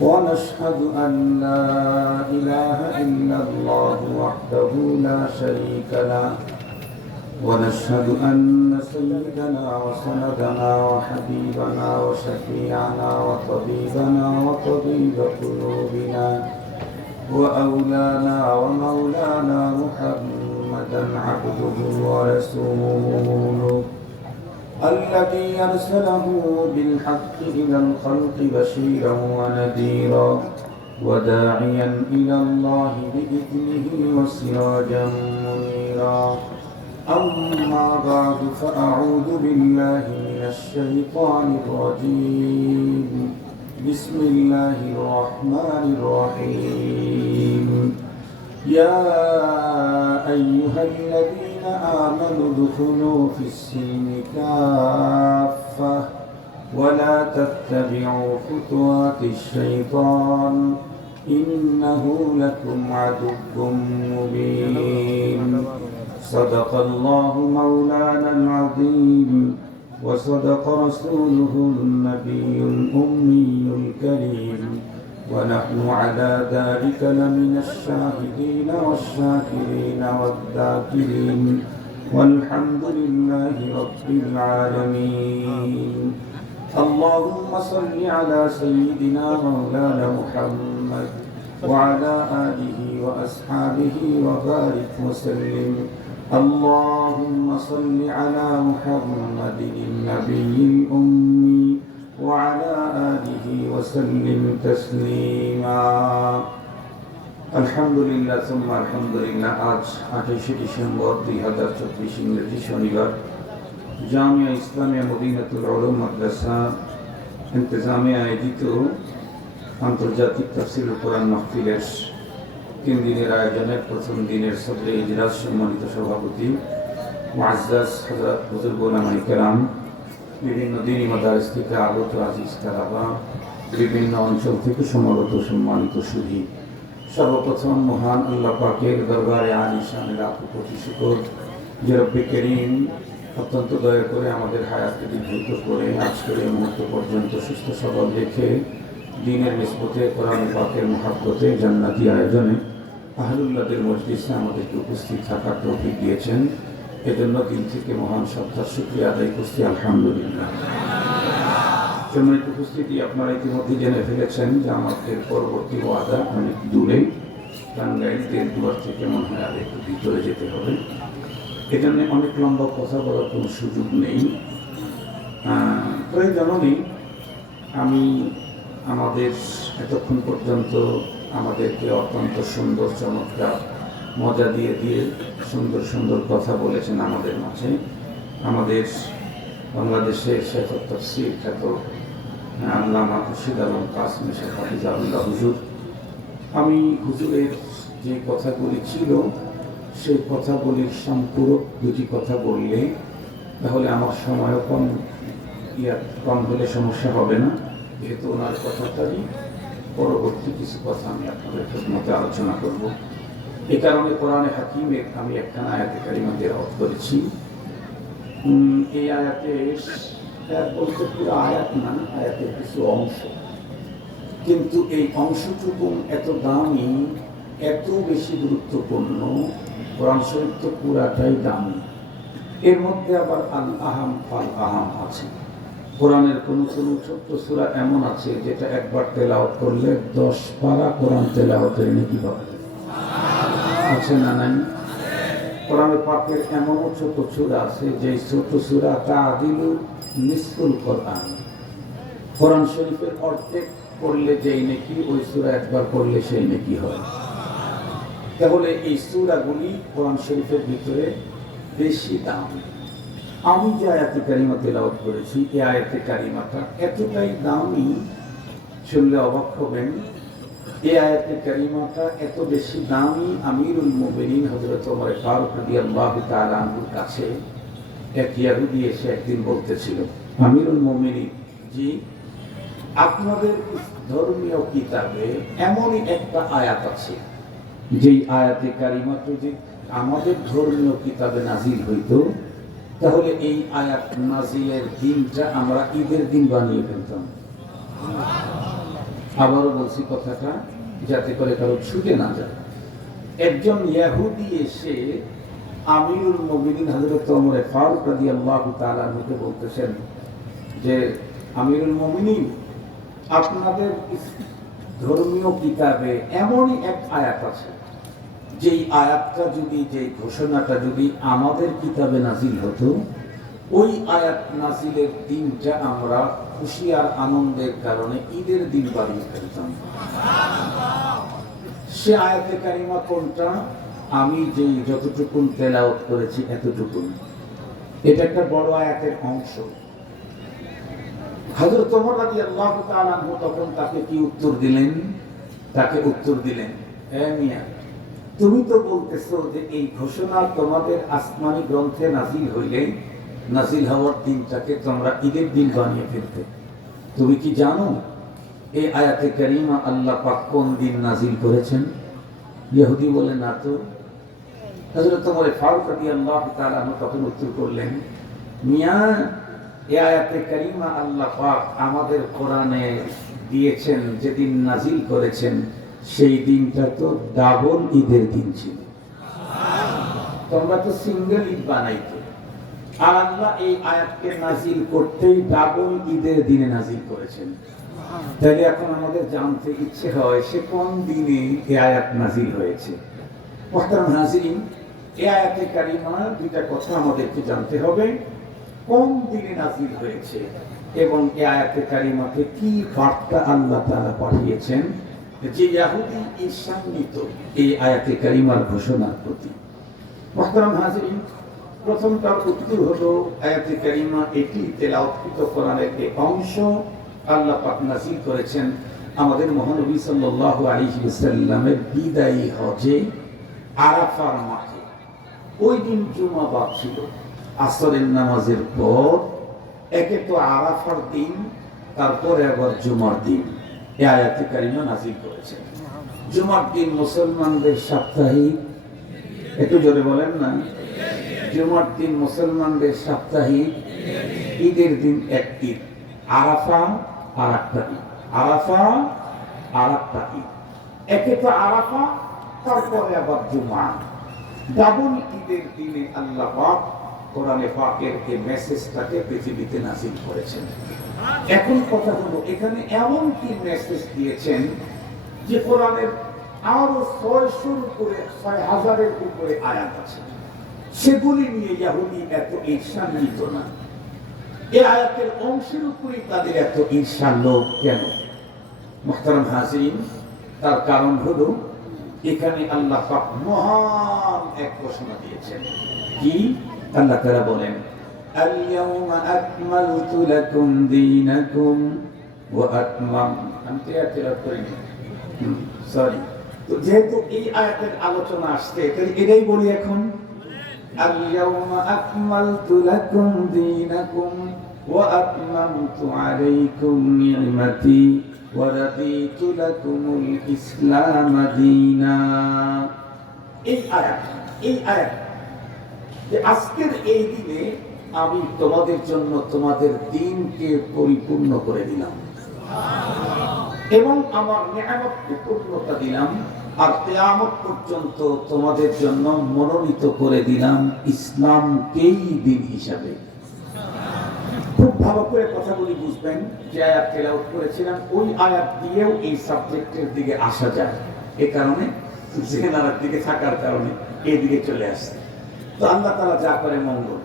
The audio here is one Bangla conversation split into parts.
ونشهد أن لا إله إلا الله وحده لا شريك له. ونشهد أن سيدنا وسندنا وحبيبنا وشفيعنا وطبيبنا وطبيب قلوبنا وأولانا ومولانا محمدا عبده ورسوله. الذي أرسله بالحق إلى الخلق بشيرا ونذيرا وداعيا إلى الله بإذنه وسراجا منيرا. أما بعد فأعوذ بالله من الشيطان الرجيم. بسم الله الرحمن الرحيم. يا أيها الذين آمنوا ادخلوا في السلم كافة ولا تتبعوا خطوات الشيطان إنه لكم عدو مبين. صدق الله مولانا العظيم وصدق رسوله النبي الأمي الكريم. ونحن على ذلك لمن الشاهدين والشاكرين والذاكرين. والحمد لله رب العالمين. اللهم صل على سيدنا مولانا محمد وعلى آله وأصحابه وبارك وسلم. اللهم صل على محمد النبي الأمي. وعلى آله وسلم تسليما আলহামদুলিল্লাহ সুম্মা আলহামদুলিল্লাহ আজ আঠাশে ডিসেম্বর দুই হাজার চব্বিশ ইংরেজি শনিবার জামিয়া ইসলামিয়া মদিনাতুল আলম মাদ্রাসা ইন্তজামে আয়োজিত আন্তর্জাতিক তফসিল কোরআন মাহফিলের তিন দিনের আয়োজনের প্রথম দিনের সদরে ইজলাস সম্মানিত সভাপতি মুআজ্জাজ হযরত হুজুর গোলাম কেরাম বিভিন্ন দিনী মাদারিস থেকে আগত আজিজ তালাবা বিভিন্ন অঞ্চল থেকে সমাগত, সম্মানিত সুধী। সর্বপ্রথম মহান আল্লাহ পাকের দরবারে আলিশানের লাখো কোটি শুকর। যে রব্বে করিম, অত্যন্ত দয়া করে আমাদের হায়াতকে দীর্ঘিত করে আজকের এই মুহূর্ত পর্যন্ত সুস্থ সবল রেখে দিনের নিষ্পতে কোরআন পাকের মহাব্বতে জান্নাতি আয়োজনে আহলুল্লাদের মজলিসে আমাদেরকে উপস্থিত থাকার তৌফিক দিয়েছেন। এজন্য দিন থেকে মহান সত্তার শুক্রিয়া আদায় করছি, আলহামদুলিল্লাহ। সম্মানিত উপস্থিতি, আপনারা ইতিমধ্যে জেনে ফেলেছেন যে আমাদের পরবর্তী ওয়াদা অনেক দূরে টাঙ্গাইল দেড়দুয়ার থেকে মনে হয় আর একটু ভিতরে যেতে হবে। এজন্য অনেক লম্বা কথা বলার কোনো সুযোগ নেই। প্রয়োজনই আমি আমাদের এতক্ষণ পর্যন্ত আমাদেরকে অত্যন্ত সুন্দর, চমৎকার মজা দিয়ে দিয়ে সুন্দর সুন্দর কথা বলেছেন আমাদের মাঝে। আমাদের বাংলাদেশের শেখ খ্যাত আল্লামা খুশিদ আলম কাসমি শেখ হাফিজাউল্লাহ হুজুর। আমি হুজুরের যে কথাগুলি ছিল, সেই কথাগুলির সম্পূরক দুটি কথা বললে তাহলে আমার সময়ও কম, ইয়া কম হলে সমস্যা হবে না। যেহেতু ওনার কথাটাই পরবর্তী কিছু কথা আমি আপনাদের মধ্যে আলোচনা করব। এ কারণে কোরআনে হাকিমে আমি একখানা আয়াতে কারিমা দেওয়াত করেছি। এই আয়াতে বলতে পুরো আয়াত না, আয়াতের কিছু অংশ। কিন্তু এই অংশটুকু এত দামি, এত বেশি গুরুত্বপূর্ণ, কোরআন শরীফ তো পুরাটাই দামি। এর মধ্যে আবার আল আহাম ফাল আহাম আছে। কোরআনের কোনো কোনো ছোট্ট সুরা এমন আছে, যেটা একবার তেলাওয়াত করলে দশ পারা কোরআন তেলাওয়াতের নাকি পাবে। আছে না নাই? কোরআন পাকের এমনও ছোট সুরা আছে যে ছোট সুরা তা দিল নিসফুল কোরআন। কোরআন শরীফের অর্ধেক পড়লে যেই নাকি, ওই সুরা একবার পড়লে সেই নাকি হয়। তাহলে এই সুরাগুলি কোরআন শরীফের ভিতরে বেশি দাম। আমি যে আয়াতে কারিমা তেলাওয়াত করেছি, এই আয়াতে কারিমাটা এতটাই দামি, শুনলে অবাক হবেন এই আয়াতে কারিমাটা এত বেশি দামি আমিরুল ওমর ফারুক কাছে এক ইয়াহুদি এসে একদিন বলতেছিল, আমিরুল জি, আপনাদের ধর্মীয় কিতাবে এমনই একটা আয়াত আছে। যেই আয়াতে কারিমাটা যে আমাদের ধর্মীয় কিতাবে নাজিল হইতো, তাহলে এই আয়াত নাজিলের দিনটা আমরা ঈদের দিন বানিয়ে ফেলতাম। আবারও বলছি কথাটা, যাতে করে কারও ছুটে না যায়। একজন ইয়াহুদি এসে আমিরুল মুমিনিন হযরত ওমর ফারুক রাদিয়াল্লাহু তাআলা আনহুকে বলতেছেন যে, আমিরুল মুমিনিন, আপনাদের ধর্মীয় কিতাবে এমনই এক আয়াত আছে। যেই আয়াতটা যদি যে ঘোষণাটা যদি আমাদের কিতাবে নাজিল হতো, ওই আয়াত নাজিলের দিনটা আমরা খুশি আর আনন্দের কারণে ঈদের দিন বানিয়ে ফেলতাম। সে আয়াতে কারিমা কোনটা? আমি যে যতটুকুন তেলাওত করেছি এতটুকুন। এটা একটা বড় আয়াতের অংশ। হযরত ওমর রাদিয়াল্লাহু তাআলা আনহু তখন তাকে কি উত্তর দিলেন? তাকে উত্তর দিলেন মিয়া, তুমি তো বলতেছো যে এই ঘোষণা তোমাদের আসমানি গ্রন্থে নাজিল হইলে নাজিল হওয়ার দিনটাকে তোমরা ঈদের দিন বানিয়ে ফেলতে। তুমি কি জানো এই আয়াতে কারিমা আল্লাহ পাক কোন দিন নাজিল করেছেন? ইহুদি বলে, না তো। হযরত ওমর ফারুক রাদিয়াল্লাহু তাআলা আনহু তখন উত্তর করলেন, মিয়া, এই আয়াতে কারিমা আল্লাহ পাক আমাদের কোরআনে দিয়েছেন, যেদিন নাজিল করেছেন, সেই দিনটা তো ডাবল ঈদের দিন ছিল। তোমরা তো সিঙ্গেল ঈদ বানাইতো। আর আল্লাহ এই আয়াতকে নাজিল করতেই ডাবল ঈদের দিনে নাজিল করেছেন। তাহলে এখন আমাদের জানতে ইচ্ছে হয় সে কোন দিনে আয়াত নাজিল হয়েছে। হাজিরিন, এই আয়াতে কারিমা দুইটা কথা আমাদেরকে জানতে হবে। কোন দিনে নাজিল হয়েছে এবং এ আয়াতে কারিমাকে কি বার্তা আল্লাহ তারা পাঠিয়েছেন? যে ইয়াহুদি ঈর্ষান্বিত এই আয়াতে কারিমার ঘোষণার প্রতি। মোহতারাম হাজিরিন প্রথমটার উত্তর হলো আয়াতে কারিমা, এটি তেলাওয়াতকৃত কোরআনের একটি অংশ। আল্লাহ পাক নাজিল করেছেন আমাদের মহানবী সাল্লাল্লাহু আলাইহি ওয়াসাল্লামের বিদায়ী হজে আরাফার মাঠে। ওই দিন জুমা বাদ ছিল, আসরের নামাজের পর। একে তো আরাফার দিন, তারপরে আবার জুমার দিন। এ আয়াতে কারিমা নাজিল করেছেন। জুমার দিন মুসলমানদের সাপ্তাহিক একটু জোরে বলেন না। জুমার দিন মুসলমানদের সাপ্তাহিক ঈদের দিন এক ঈদ। আরাফা আর একটা ঈদ। আরাফা আর একটা ঈদ। একে তো আরাফা, তারপরে আবার জুমা। ডাবল ঈদের দিনে আল্লাহ পাক কোরআনে পাকের এই মেসেজটাকে পৃথিবীতে নাজিল করেছেন। এখন কথা হলো, এখানে এমন কি মেসেজ দিয়েছেন যে কোরআনের আরো ছয়শোর উপরে ছয় হাজারের উপরে আয়াত আছে সেগুলি নিয়ে ইয়াহুদি এত ঈর্ষান্বিত না এই আয়াতের অংশের উপরেই তাদের এত ঈর্ষার লোক কেন মোহতারাম হাজিন তার কারণ হলো এখানে আল্লাহ পাক মহান এক ঘোষণা দিয়েছেন কি আল্লাহ তারা বলেন اليوم أكملت لكم دينكم وأتممت আমি তো আর তেলাওয়াত করিনি সরি তো যেহেতু এই আয়াতের আলোচনা আসছে তাহলে এটাই বলি এখন اليوم أكملت لكم دينكم وأتممت عليكم نعمتي ورضيت لكم الإسلام دينا এই আয়াত এই আয়াত যে আজকের এই দিনে আমি তোমাদের জন্য তোমাদের দিনকে পরিপূর্ণ করে দিলাম এবং আমার নিয়ামতকে পূর্ণতা দিলাম আর কেয়ামত পর্যন্ত তোমাদের জন্য মনোনীত করে দিলাম ইসলামকেই দিন হিসাবে। খুব ভালো করে কথাগুলি বুঝবেন, যে আয়াত তেলাউত করেছিলাম, ওই আয়াত দিয়েও এই সাবজেক্টের দিকে আসা যায়। এ কারণে জেনারের দিকে থাকার কারণে এই দিকে চলে আসছে। তো আল্লাহ তারা যা করে মঙ্গল।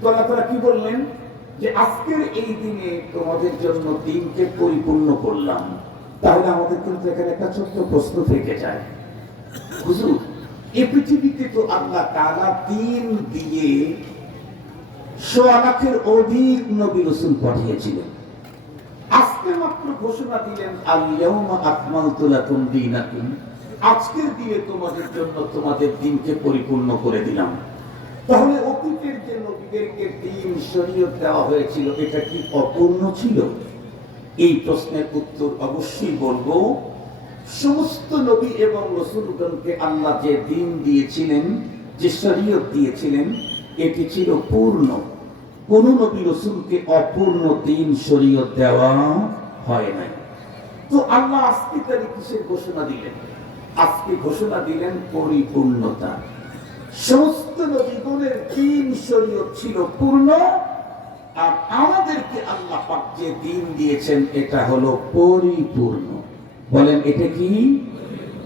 তো আল্লাহ তারা কি বললেন? যে আজকের এই দিনে তোমাদের জন্য দিনকে পরিপূর্ণ করলাম। তাহলে আমাদের কিন্তু এখানে একটা ছোট্ট প্রশ্ন থেকে যায়। হুজুর এই পৃথিবীতে তো আল্লাহ তারা দিন দিয়ে সোয়া অধিক নবী রসুল পাঠিয়েছিলেন। আজকে মাত্র ঘোষণা দিলেন আজকের দিনে তোমাদের জন্য তোমাদের দিনকে পরিপূর্ণ করে দিলাম। তাহলে অতীতের যে নবীদেরকে দিন দেওয়া হয়েছিল, এটা কি অপূর্ণ ছিল? এই প্রশ্নের উত্তর অবশ্যই বলব, সমস্ত নবী এবং রসুলগণকে আল্লাহ যে দিন দিয়েছিলেন, যে শরীয়ত দিয়েছিলেন, এটি ছিল পূর্ণ। কোন নবী রসুলকে অপূর্ণ দিন শরীয়ত দেওয়া হয় নাই। তো আল্লাহ আজকে তারিখ কিসের ঘোষণা দিলেন? আজকে ঘোষণা দিলেন পরিপূর্ণতা। সমস্ত নবীগণের দিন শরীয়ত ছিল পূর্ণ আর আমাদেরকে আল্লাহ পাক যে দিন দিয়েছেন, এটা হলো পরিপূর্ণ। বলেন, এটা কি?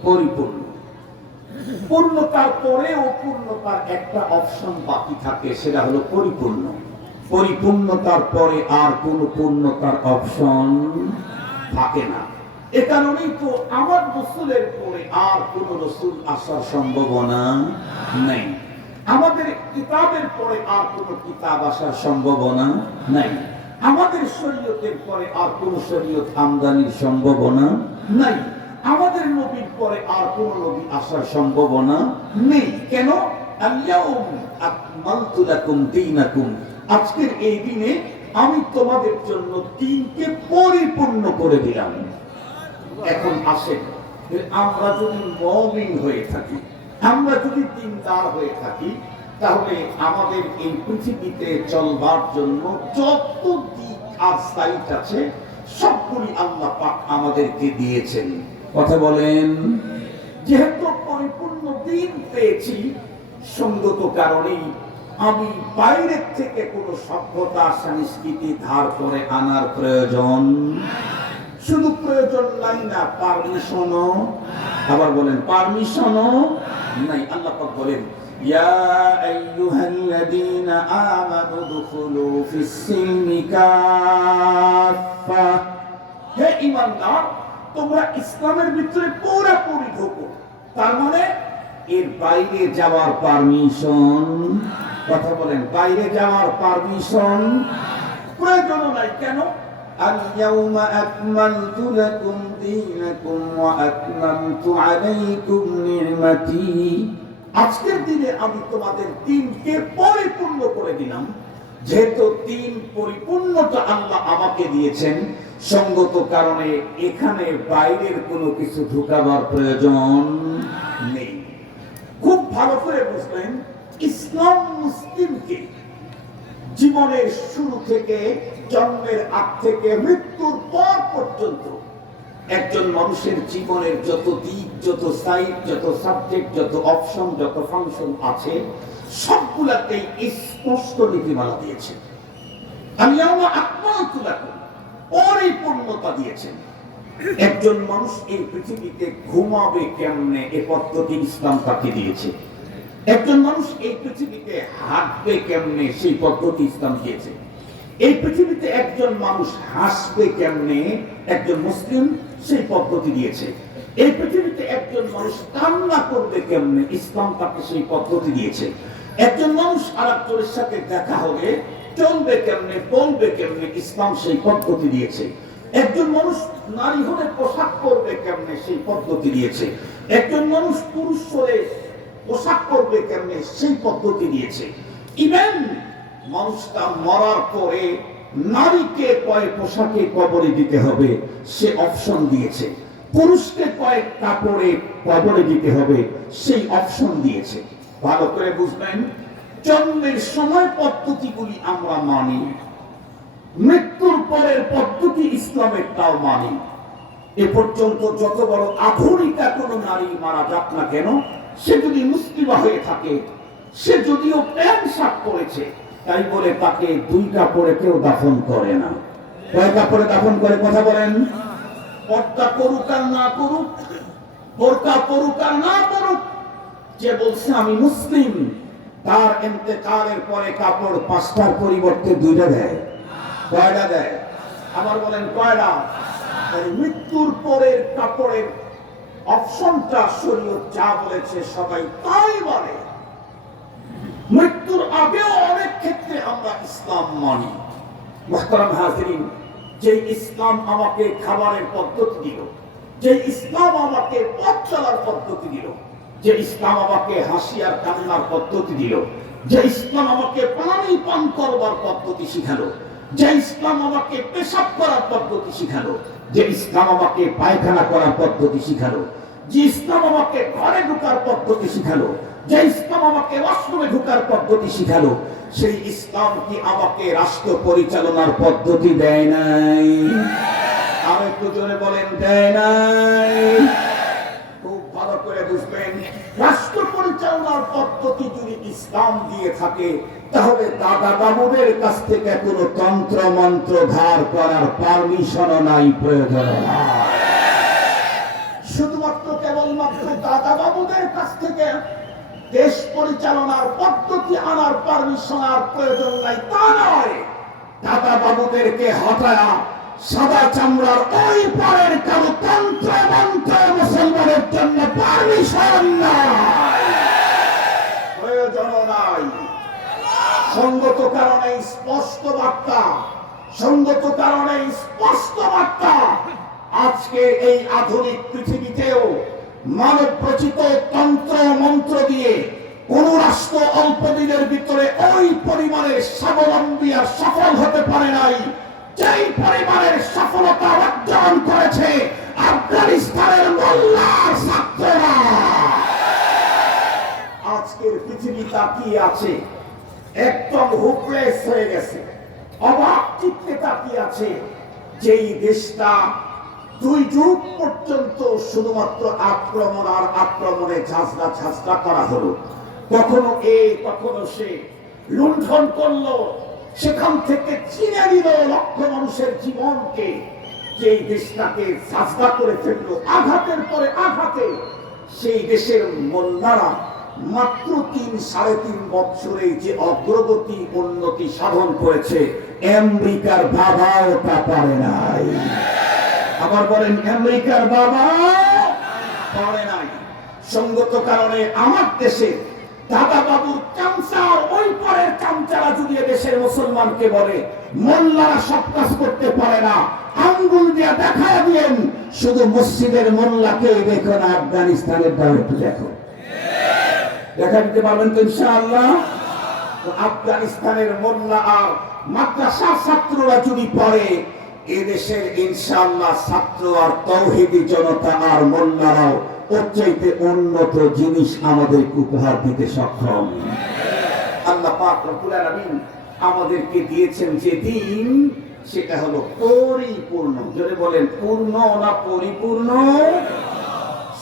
পরিপূর্ণ। পূর্ণতার পরে অপূর্ণতার একটা অপশন বাকি থাকে, সেটা হলো পরিপূর্ণ। পরিপূর্ণতার পরে আর কোন পূর্ণতার অপশন থাকে না। এ কারণেই তো আমার রসুলের পরে আর কোন রসুল আসার সম্ভাবনা নেই। আমাদের কিতাবের পরে আর কোন কিতাব আসার সম্ভাবনা নাই। আমাদের শরীয়তের পরে আর কোন শরীয়ত আমদানির সম্ভাবনা নাই। আমাদের নবীর পরে আর কোন নবী আসার সম্ভাবনা নেই। কেন? আজকের এই দিনে আমি তোমাদের জন্য দিনকে পরিপূর্ণ করে দিলাম। এখন আসে আমরা যদি মমিন হয়ে থাকি আমরা যদি দিনদার হয়ে থাকি, তাহলে আমাদের এই পৃথিবীতে চলবার জন্য যত দিক আর সাইট আছে, সবগুলি আল্লাহ পাক আমাদেরকে দিয়েছেন। কথা বলেন, যেহেতু পরিপূর্ণ দিন পেয়েছি, সঙ্গত কারণেই আমি বাইরের থেকে কোনো সভ্যতা, সংস্কৃতি ধার করে আনার প্রয়োজন। শুধু প্রয়োজন নাই না, পারমিশনও। আবার বলেন, পারমিশনও নাই, আল্লাহ পাক বলেন, ইয়া আইয়ুহাল্লাযীনা আমানু দুখুলু ফিস-সিলমি কাফা হে তোমরা ইসলামের ভিতরে পুরোপুরি ঢোকো। তার মানে এর বাইরে যাওয়ার পারমিশন, কথা বলেন, বাইরে যাওয়ার পারমিশন প্রয়োজন নাই। কেন? اليوم أكملت لكم دينكم وأتممت عليكم نعمتي আজকের দিনে আমি তোমাদের দিনকে পরিপূর্ণ করে দিলাম যেহেতু তিন পরিপূর্ণতা আল্লাহ আমাকে দিয়েছেন সঙ্গত কারণে এখানে বাইরের কোনো কিছু ঢুকাবার প্রয়োজন নেই খুব ভালো করে বুঝলেন ইসলাম মুসলিমকে জীবনের শুরু থেকে জন্মের আগ থেকে মৃত্যুর পর পর্যন্ত একজন মানুষের জীবনের যত দিক, যত সাইড যত সাবজেক্ট যত অপশন যত ফাংশন আছে, সবগুলাতেই স্পষ্ট নীতিমালা দিয়েছে। আমি আমার আত্মহত্যা পরিপূর্ণতা দিয়েছেন। একজন মানুষ এই পৃথিবীতে ঘুমাবে কেমনে এ পদ্ধতি ইসলাম তাকে দিয়েছে। একজন মানুষ এই পৃথিবীতে হাঁটবে কেমনে সেই পদ্ধতি ইসলাম দিয়েছে। এই পৃথিবীতে একজন মানুষ হাসবে কেমনে? একজন মুসলিম সেই পদ্ধতি দিয়েছে। এই পৃথিবীতে একজন মানুষ কান্না করবে কেমনে? ইসলাম তাকে সেই পদ্ধতি দিয়েছে। একজন মানুষ আর সাথে দেখা হবে চলবে কেমনে, বলবে কেমনে, ইসলাম সেই পদ্ধতি দিয়েছে। একজন মানুষ নারী হলে পোশাক পরবে কেমনে? সেই পদ্ধতি দিয়েছে। একজন মানুষ পুরুষ হলে পোশাক পরবে কেমনে? সেই পদ্ধতি দিয়েছে। ইভেন মানুষটা মরার পরে নারীকে কয় পোশাকে কবরে দিতে হবে, সে অপশন দিয়েছে। পুরুষকে কয়েক কাপড়ে কবরে দিতে হবে, সেই অপশন দিয়েছে। ভালো করে বুঝবেন, জন্মের সময় পদ্ধতিগুলি আমরা মানি, মৃত্যুর পরের পদ্ধতি ইসলামের তাও মানি। এ পর্যন্ত যত বড় আধুনিকা কোনো নারী মারা যাক না কেন, সে যদি মুসলিমা হয়ে থাকে, সে যদিও প্যান্ট শার্ট পরেছে তাই বলে তাকে দুই কাপড়ে কেউ দাফন করে না। কয় কাপড়ে দাফন করে কথা বলেন? পর্দা করুক আর না করুক, বোরকা পড়ুক আর না পড়ুক যে বলছে আমি মুসলিম, তার এতেকালের পরে কাপড় পাঁচটার পরিবর্তে দুইটা দেয়। কয়টা দেয়? আবার বলেন কয়টা? মৃত্যুর পরের কাপড়ের অপশনটা শরীয়ত যা বলেছে সবাই তাই বলে। মৃত্যুর আগেও অনেক ক্ষেত্রে আমরা ইসলাম মানি। মোহতারাম হাজরিন, যে ইসলাম আমাকে খাবারের পদ্ধতি দিল, যে ইসলাম আমাকে পথ চলার পদ্ধতি দিল, যে ইসলাম আমাকে হাসি আর কান্নার পদ্ধতি দিল, যে ইসলাম আমাকে পানি পান করবার পদ্ধতি শিখালো, যে ইসলাম আমাকে পেশাব করার পদ্ধতি শিখালো, যে ইসলাম আমাকে পায়খানা করার পদ্ধতি শিখালো, যে ইসলাম আমাকে ঘরে ঢুকার পদ্ধতি শিখালো যে ইসলাম আমাকে ওয়াশরুমে ঢুকার পদ্ধতি শিখালো, সেই ইসলাম কি আমাকে রাষ্ট্র পরিচালনার পদ্ধতি দেয় নাই? আর একটু জোরে বলেন, দেয় নাই। খুব ভালো করে বুঝবেন, রাষ্ট্র পরিচালনার পদ্ধতি যদি ইসলাম দিয়ে থাকে, তাহলে দাদা বাবুদের কাছ থেকে কোনো তন্ত্র মন্ত্র ধার করার পারমিশনও নাই, প্রয়োজন শুধুমাত্র কেবলমাত্র দাদা বাবুদের কাছ থেকে দেশ পরিচালনার পদ্ধতি আনার পারমিশন আর প্রয়োজন নাই, তা নয়। দাদা বাবুদেরকে হটায়া সাদা চামড়ার ওই পারের কারও তন্ত্র মন্ত্র মুসলমানের জন্য পারমিশন প্রয়োজন নাই। সঙ্গত কারণে স্পষ্ট বার্তা, সঙ্গত কারণে স্পষ্ট বার্তা। আজকে এই আধুনিক পৃথিবীতেও মানব রচিত তন্ত্র মন্ত্র দিয়ে কোন রাষ্ট্র অল্প দিনের ভিতরে ওই পরিমাণের স্বাবলম্বী আর সফল হতে পারে নাই। যেই পরিমাণের সফলতা অর্জন করেছে আফগানিস্তানের মোল্লার ছাত্ররা। আজকের পৃথিবী তাকিয়ে আছে? একদম হোপলেস হয়ে গেছে। অবাক চিত্তে তাকিয়ে আছে। যেই দেশটা দুই যুগ পর্যন্ত শুধুমাত্র আক্রমণ আর আক্রমণে ঝাঁঝরা ঝাঁঝরা করা হলো। কখনো এ, কখনো সে। লুণ্ঠন করল, সেখান থেকে চিনে নিল লক্ষ মানুষের জীবনকে। যেই দেশটাকে ঝাঁঝরা করে ফেলল, আঘাতের পরে আঘাতে, সেই দেশের মোল্লারা মাত্র তিন, সাড়ে তিন বছরে যে অগ্রগতি, উন্নতি সাধন করেছে, আমেরিকার বাবাও তা পারে নাই। আবার বলেন, আমেরিকার বাবা পারে নাই। সঙ্গত কারণে আমার দেশে দাদা বাবুর চামচার ওই পরের চামচারা জুড়িয়ে দেশের মুসলমানকে বলে, মোল্লারা সব কাজ করতে পারে না। আঙ্গুল দিয়ে দেখা দিয়েন, শুধু মসজিদের মোল্লাকে দেখো না, আফগানিস্তানের দাও একটু দেখো। দেখা দিতে পারবেন তো ইনশাআল্লাহ? আফগানিস্তানের মোল্লা আর মাদ্রাসার ছাত্ররা যদি পড়ে এদেশের ইনশাআল্লাহ ছাত্র আর তৌহিদি জনতা আর মোল্লারাও ওর উন্নত জিনিস আমাদেরকে উপহার দিতে সক্ষম। আল্লাহ পাক রব্বুল আলামিন আমাদেরকে দিয়েছেন যে দিন, সেটা হলো পরিপূর্ণ। যদি বলেন, পূর্ণ না পরিপূর্ণ?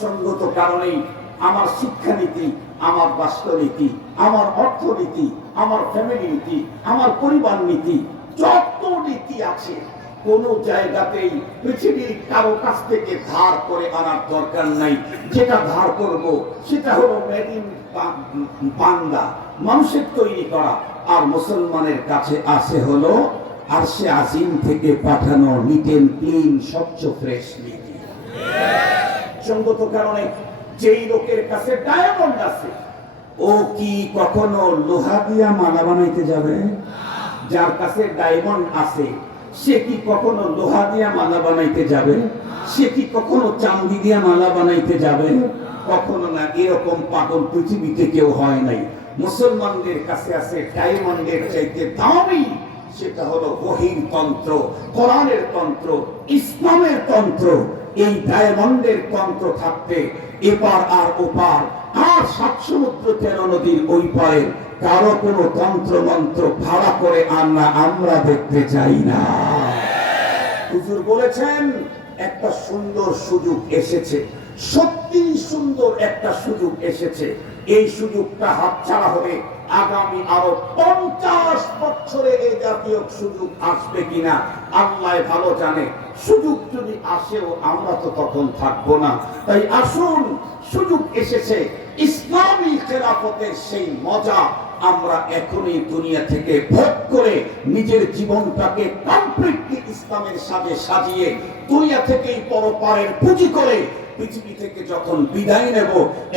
সঙ্গত কারণেই আমার শিক্ষানীতি, আমার বাস্তুনীতি আমার অর্থনীতি, আমার ফ্যামিলি নীতি, আমার পরিবার নীতি, যত নীতি আছে কোন জায়গাতেই পৃথিবীর কারও কাছ থেকে ধার করে আনার দরকার নাই। যেটা ধার করব, সেটা হলো মেড বাংলা মানুষের তৈরি করা। আর মুসলমানের কাছে আছে হলো আর সে আজিম থেকে পাঠানো নিট এন্ড ক্লিন স্বচ্ছ ফ্রেশ নীতি সঙ্গত কারণে যেই লোকের কাছে ডায়মন্ড আছে, ও কি কখনো লোহা দিয়া মালা বানাইতে যাবে? যার কাছে ডায়মন্ড আছে সে কি কখনো লোহা দিয়া মালা বানাইতে যাবে? সে কি কখনো চান্দি দিয়া মালা বানাইতে যাবে? কখনো না এরকম পাগল পৃথিবীতে কেউ হয় নাই। মুসলমানদের কাছে আছে ডায়মন্ডের চাইতে দামি, সেটা হলো বহির তন্ত্র, কোরআনের তন্ত্র, ইসলামের তন্ত্র। এই ডায়মন্ডের তন্ত্র থাকতে এপার আর ওপার, আর সাত সমুদ্র তেরো নদীর ওই পারে কারও কোনো তন্ত্র মন্ত্র ভাড়া করে আনা আমরা দেখতে চাই না। হুজুর বলেছেন, একটা সুন্দর সুযোগ এসেছে। সত্যি সুন্দর একটা সুযোগ এসেছে। এই সুযোগটা হাতছাড়া হবে আগামী আরও পঞ্চাশ বছরে এই জাতীয় সুযোগ আসবে কিনা, আল্লাহ ভালো জানে। সুযোগ যদি আসেও আমরা তো তখন থাকব না। তাই আসুন, সুযোগ এসেছে। ইসলামী খেলাফতের সেই মজা আমরা এখনই দুনিয়া থেকে ভোগ করে নিজের জীবনটাকে কমপ্লিটলি ইসলামের সাথে সাজিয়ে দুনিয়া থেকেই পরপারের পুঁজি করে পৃথিবী থেকে যখন বিদায় নেব,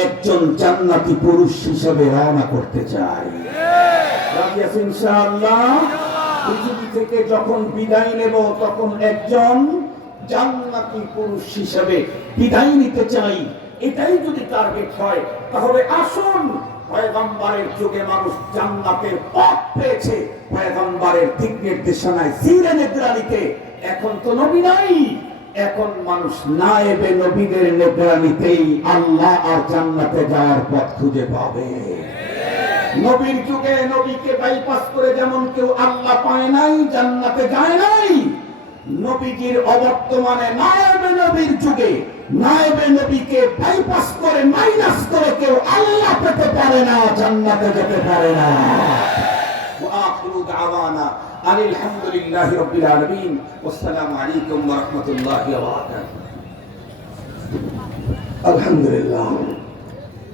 একজন জান্নাতি পুরুষ হিসেবে রওনা করতে চাই। পৃথিবী থেকে যখন বিদায় নেব, তখন একজন জান্নাতি পুরুষ হিসেবে বিদায় নিতে চাই। এটাই যদি টার্গেট হয়, তাহলে আসুন পয়গম্বরের যুগে মানুষ জান্নাতের পথ পেয়েছে। পয়গম্বরের দিক নির্দেশনায় সিরে নেদ্রানিতে এখন তো নবী নাই। এখন মানুষ নায়েবে নবীদের নেদ্রানিতেই আল্লাহ আর জান্নাতে যাওয়ার পথ খুঁজে পাবে। নবীর যুগে নবীকে বাইপাস করে যেমন কেউ আল্লাহ পায় নাই, জান্নাতে যায় নাই, নবীজির অবর্তমানে নায়েবে নবীর যুগে নায়েবে নবীকে বাইপাস করে মাইনাস করে কেউ আল্লাহ পেতে পারে না জান্নাতে যেতে পারে না وآخر دعوانا أن الحمد لله رب العالمين والسلام عليكم ورحمة الله وبركاته الحمد لله